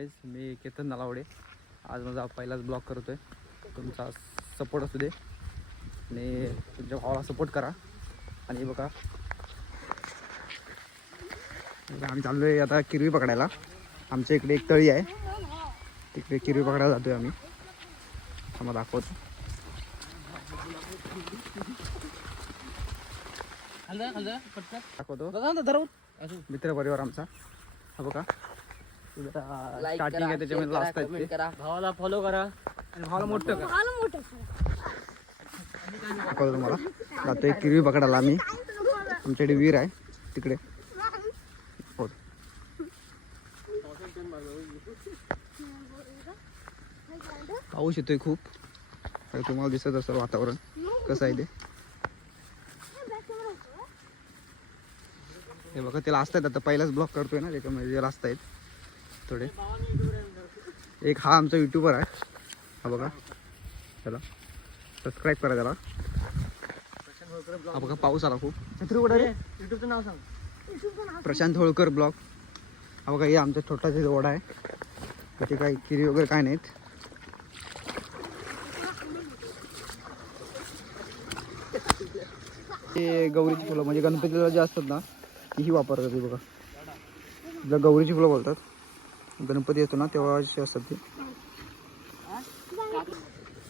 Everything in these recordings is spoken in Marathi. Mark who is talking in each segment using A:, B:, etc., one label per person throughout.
A: मी केतन नलावडे. आज माझा पहिलाच ब्लॉग करतोय. तुमचा सपोर्ट असू दे. आणि तुमच्या भावाला सपोर्ट करा. आणि बघा. आम्ही चाललो आहे आता किरवी पकडायला. आमच्या इकडे एक तळी आहे. तिकडे किरवी पकडायला जातोय आम्ही. आम्हाला दाखवतो. दाखवतो. मित्र परिवार आमचा. हा बघा. स्टार्टिंग आहे त्याच्यामध्ये लास्ट आहेत ते.
B: भावाला फॉलो करा आणि भावाला मोठं करा.
A: दाखवतो तुम्हाला. जातो एक किरवी पकडायला आम्ही. आमच्याकडे विहीर आहे. तिकडे. हो. पाऊस येतोय खूप. तुम्हाला दिसत असेल वातावरण. कसं आहे ते? हे बघा ते लास्ट आहेत. आता पहिलाच ब्लॉक करतोय ना त्याच्यामध्ये ते लास्ट आहेत. थोडे. एक हा आमचा युट्यूबर आहे. हा बघा. चला. सबस्क्राईब करा त्याला. हा बघा पाऊस आला खूप.
B: युट्यूबचं नाव सांग.
A: प्रशांत होळकर ब्लॉग. हा बघा हे आमचा छोटासा ओढा आहे. तिथे काही किरी वगैरे काय नाहीत. ते गौरीची फुलं म्हणजे गणपतीला जे असतात ना तीही वापरतात ती बघा. तिला गौरीची फुलं बोलतात. गणपती येतो ना तेव्हा अशी असतात ते.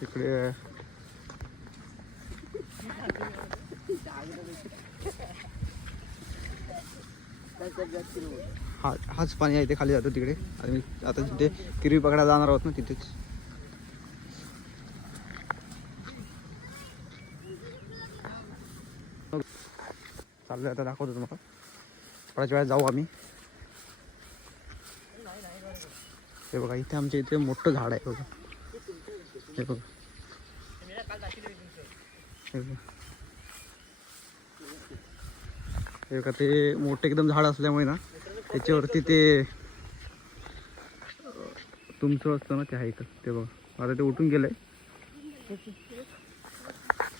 A: इकडे हा हाच पाणी आहे ते खाली जातो तिकडे. आणि आता तिथे किरवी पकडायला जाणार आहोत ना तिथेच. चाललं आता दाखवतो तुम्हाला. थोड्याच वेळा जाऊ आम्ही. हे बघा इथे आमच्या इथे मोठं झाड आहे बघा. हे बघा. हे बघा. हे बघा ते मोठं एकदम झाड असल्यामुळे ना त्याच्यावरती ते तुमचं असतं ना ते आहे इथं. ते बघा. आता ते उठून गेलंय.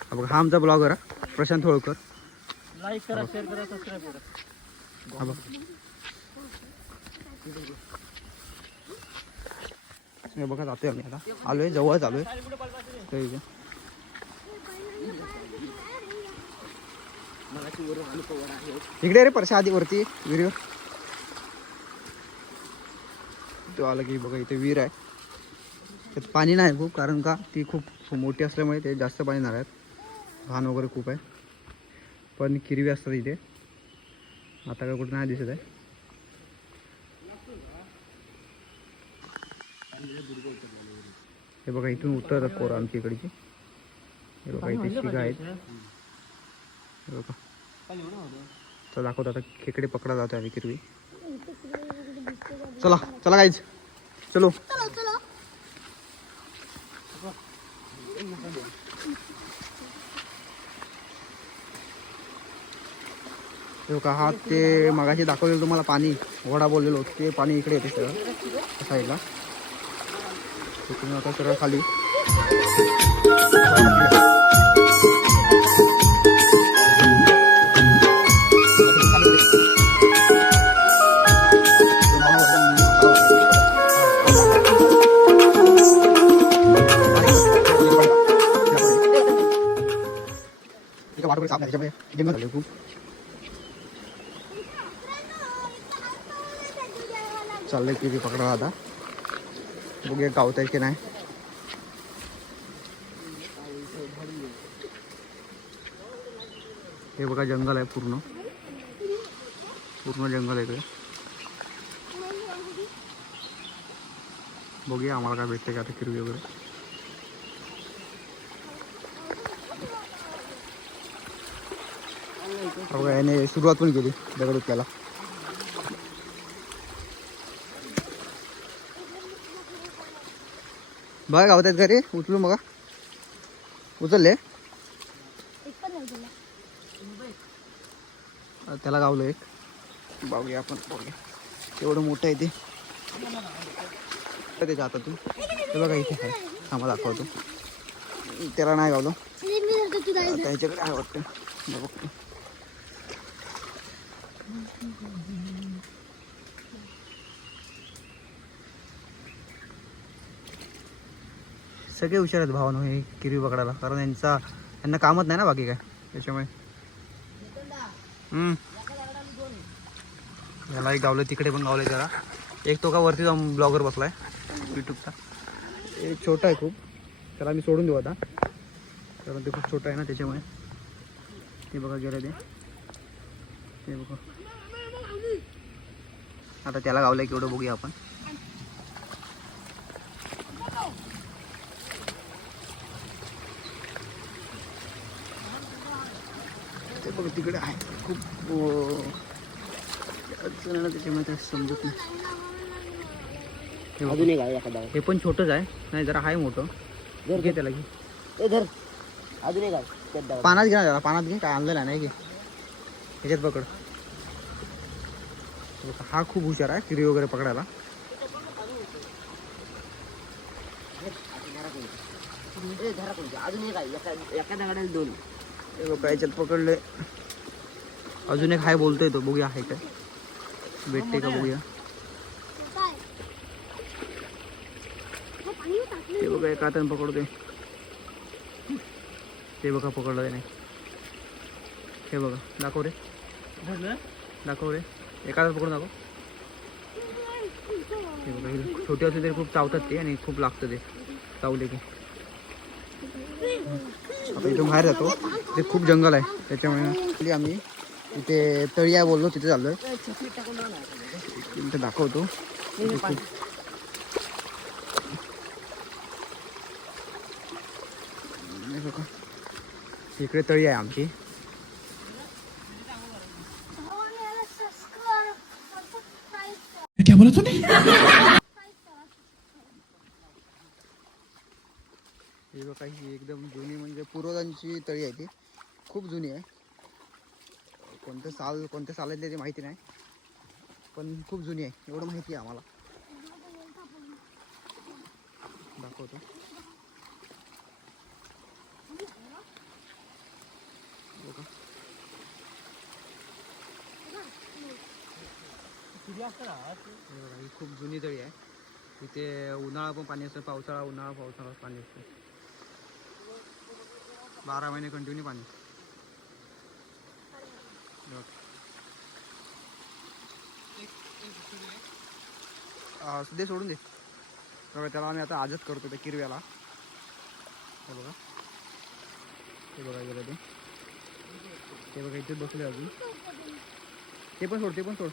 A: हा बघा हा आमचा ब्लॉगर आहे प्रशांत होळकर.
B: लाईक करा शेअर करा सबस्क्राईब करा.
A: हा बघा. हे बघा जातोय आम्ही आता. आलोय जवळच आलोय. तर इथे. इकडे रे परशा आधी वरती विहिरीवर तो आला की बघा इथे विहीर आहे. त्यात पाणी नाही खूप कारण का ती खूप मोठी असल्यामुळे ते जास्त पाणी नाही आहेत. घाण वगैरे खूप आहे. पण किरवी असतात इथे. आता काय कुठं नाही दिसत आहे. हे बघा इथून उतर पोरं आमच्या इकडची. हे बघा इथे शिगा आहेत. हे बघा. दाखवतो आता खेकडे पकडा जातो आम्ही किरवी. चला चला काहीच चलो. का हा ते मगाशी दाखवलेलं तुम्हाला पाणी. घोडा बोललेलो ते पाणी इकडे येते सगळं साईडला तिथून आता सरळ खाली जंगल झाले खूप चाललंय की पकडा आता बघूया गावत आहे की नाही. हे बघा, जंगल आहे पूर्ण. पूर्ण जंगल आहे इकडे. बघूया आम्हाला भेटते का आता किरवी वगैरे. याने पण केली दगड उचलायला बघा गावात आहेत रे उचलू मग. उचलले. त्याला गावलं एक. बघूया आपण बघूया. एवढं मोठं आहे ते. त्याच्या हातातून ते. बघा इथे आहे. थांबा दाखवतो. त्याला नाही गावलं. त्याच्याकडे आहे वाटतं. बघतो सगळे हुशार आहेत भावानो हे किरवी पकडायला कारण यांचा यांना कामच नाही ना बाकी काय त्याच्यामुळे. हम्म. याला एक गावलं तिकडे पण गावलं जरा. एक तो का वरती जाऊन ब्लॉगर बसलाय यूट्यूबचा हे छोटा आहे खूप. त्याला मी सोडून देऊ आता. कारण ते खूप छोटं आहे ना त्याच्यामुळे. ते बघा गेलं ते. ते बघा. आता त्याला गावलं की एवढं बघूया आपण. बघ तिकडे आहे. खूप अडचण त्याच्यामुळे समजत नाही. हे.
B: अजून एक आहे एखादा.
A: हे पण छोटंच आहे. नाही जरा आहे मोठं.
B: धर,
A: घे त्याला घे.
B: धर. अजून एक आहे.
A: पानात घे ना त्याला पानात घे. काय आणलेलं नाही घे. ह्याच्यात पकड. हे खूप हुशार आहे किरी वगैरे पकडायला?
B: अजून एक आहे. एका दगडाला दोन.
A: हे बघ याच्यात पकडले. अजून एक हाय बोलतोय तो बघूया आहे काय. भेटते का बघूया. ते बघा एका हाताने पकडतोय. ते बघा पकडलं त्याने. हे बघा दाखव रे. दाखव रे. एका हातात पकडून दाखव. हे बघा हे छोटे असले तरी खूप चावतात ते आणि खूप लागतं ते. चावले की. आता इथून बाहेर जातो. ते खूप जंगल आहे. त्याच्यामुळे ना आम्ही इथे तळी आहे बोललो तिथे चाललोय. इथे दाखवतो. इथे खूप हे बघा. इकडे तळी आहे आमची. हे बघा ही एकदम जुनी म्हणजे पूर्वजांची तळी आहे ती. खूप जुनी आहे. कोणतं साल कोणत्या सालातली ते माहिती नाही. पण खूप जुनी आहे. एवढं माहिती आहे आम्हाला. दाखवतो. बघा, ही खूप जुनी तळी आहे. इथे उन्हाळा पण पाणी असतं पावसाळा उन्हाळा पावसाळा पाणी असतं. बारा महिने कंटिन्यू पाणी. दे सोडून दे. बघा त्याला आम्ही आता आजच करतो त्या किरव्याला. हे बघा. ते बघा गेलं ते. ते बघा इथे बसले अजून. ते पण सोड ते पण सोड.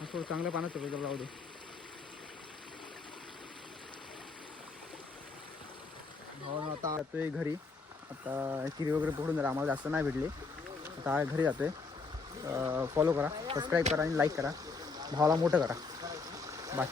A: सोड चांगल्या पाण्यात सगळं लावू दे. भावानं आता जातोय घरी. आता किरी वगैरे पकडून झाला आम्हाला जास्त नाही भेटली. आता घरी जातोय. फॉलो करा सबस्क्राईब करा आणि लाईक करा. भावाला मोठं करा. बाय